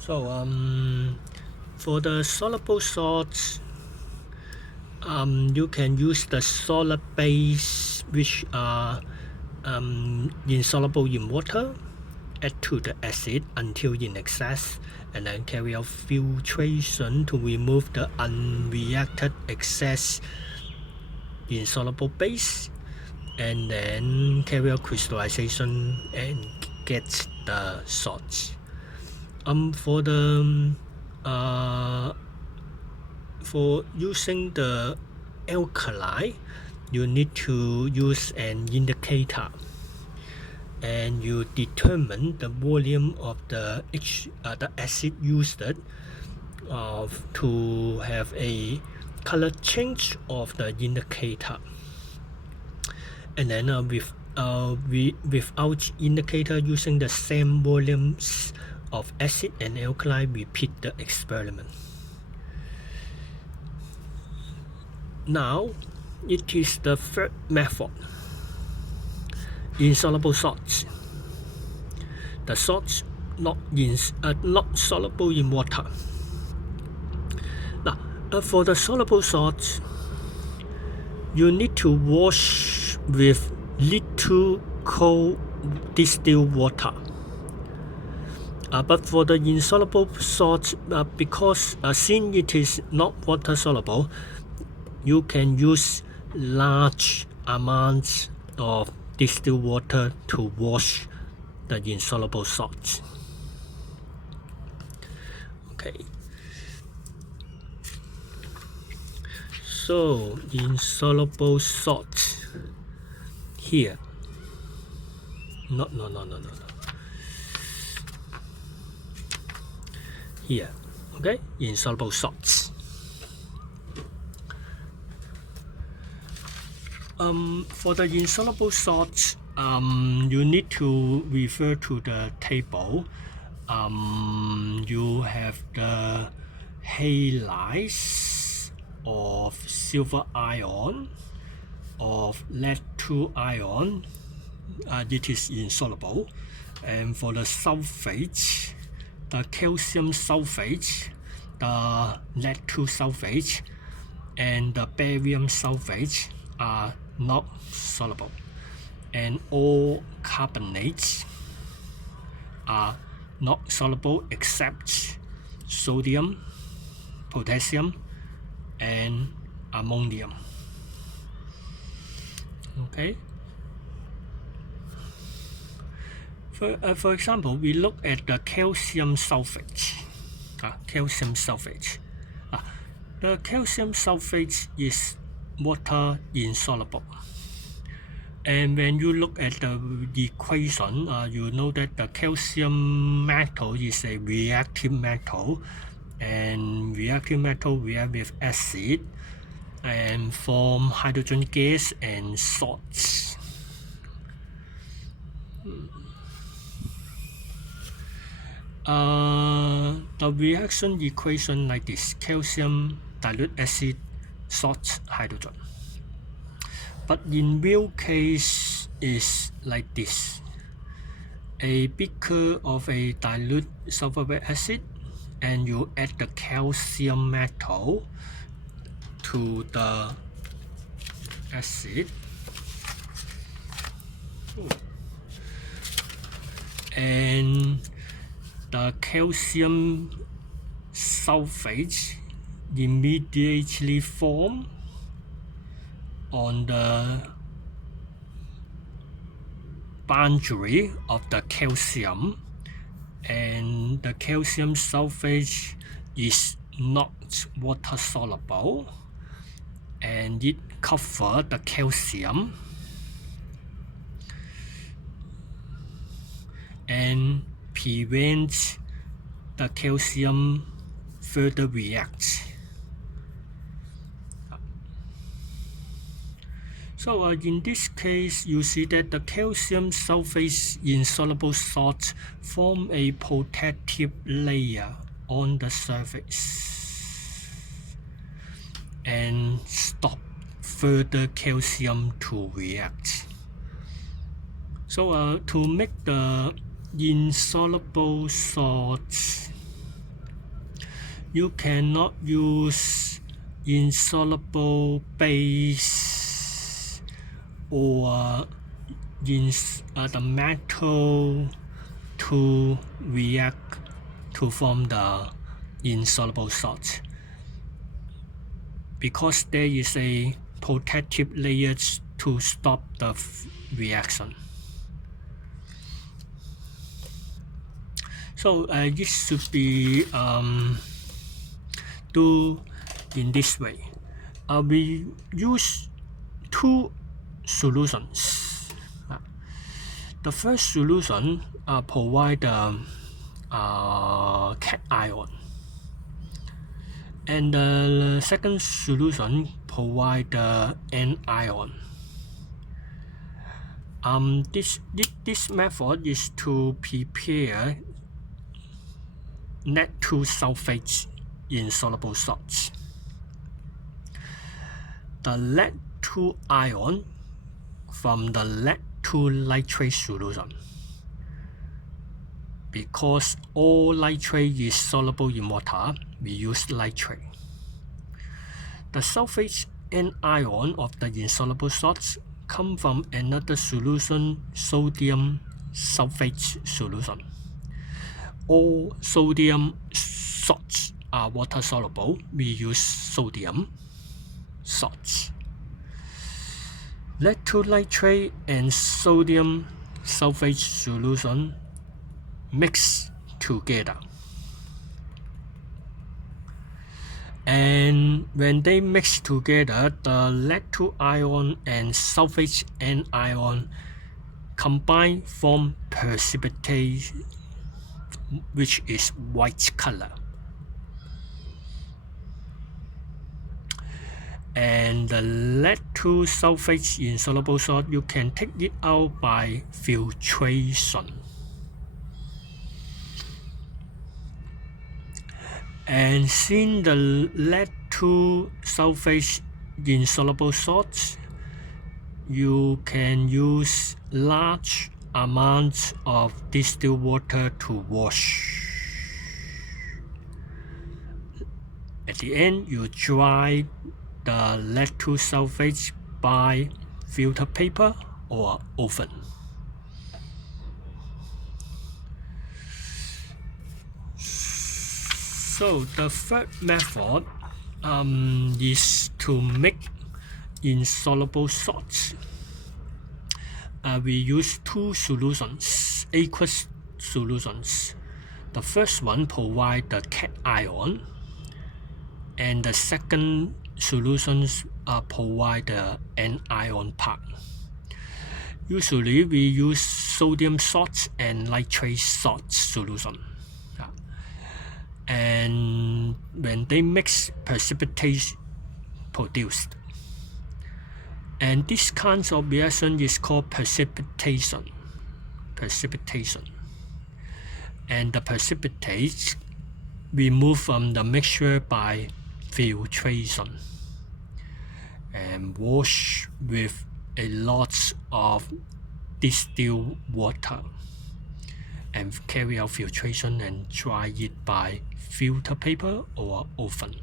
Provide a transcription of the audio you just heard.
So for the soluble salts, you can use the solid base which are insoluble in water, add to the acid until in excess, and then carry out filtration to remove the unreacted excess insoluble base, and then carry out crystallization and get the salts. For the for using the alkali, you need to use an indicator, and you determine the volume of the acid used to have a color change of the indicator. And then without indicator, using the same volumes of acid and alkali, repeat the experiment. Now it is the third method, insoluble salts. The salts not soluble in water. Now for the soluble salts, you need to wash with little cold distilled water. But for the insoluble salts, because since it is not water soluble, you can use large amounts of distilled water to wash the insoluble salts. Okay. So insoluble salts here. No. Here. Okay, insoluble salts. For the insoluble salts, you need to refer to the table. You have the halides of silver ion, of lead 2 ion, it is insoluble. And for the sulfates, the calcium sulfate, the lead 2 sulfate, and the barium sulfate are not soluble, and all carbonates are not soluble except sodium, potassium, and ammonium. Okay. For example, we look at the calcium sulfate. Calcium sulfate. The calcium sulfate is water insoluble. And when you look at the equation, you know that the calcium metal is a reactive metal, and reactive metal react with acid and form hydrogen gas and salts. The reaction equation like this: calcium dilute acid, salt, hydrogen. But in real case is like this: a beaker of a dilute sulfuric acid, and you add the calcium metal to the acid, and the calcium sulfate immediately form on the boundary of the calcium, and the calcium sulfate is not water soluble, and it covers the calcium and prevents the calcium further react. So in this case, you see that the calcium sulfate insoluble salts form a protective layer on the surface and stop further calcium to react. So to make the insoluble salts, you cannot use insoluble base or the metal to react to form the insoluble salt, because there is a protective layer to stop the reaction. So it should be do in this way. We use two solutions. The first solution provide the cation, and the second solution provide the anion. This method is to prepare lead-2 sulfate insoluble salts. The lead-2 ion from the lead-2 nitrate solution. Because all nitrate is soluble in water, we use nitrate. The sulfate anion of the insoluble salts come from another solution, sodium sulfate solution. All sodium salts are water soluble. We use sodium salts. Lead-2 nitrate and sodium sulfate solution mix together. And when they mix together, the lead-2 ion and sulfate anion combine form precipitate, which is white color. And the lead-2 sulfate insoluble salt, you can take it out by filtration. And since the lead-2 sulfate insoluble salts, you can use large amounts of distilled water to wash. At the end, you dry the lead-2 sulfate by filter paper or oven. So the third method is to make insoluble salts. We use two solutions, aqueous solutions. The first one provides the cation, and the second solutions provide the anion part. Usually we use sodium salt and nitrate salt solution. And when they mix, precipitate produced. And this kind of reaction is called precipitation. And the precipitate removed from the mixture by filtration and wash with a lot of distilled water, and carry out filtration and dry it by filter paper or oven.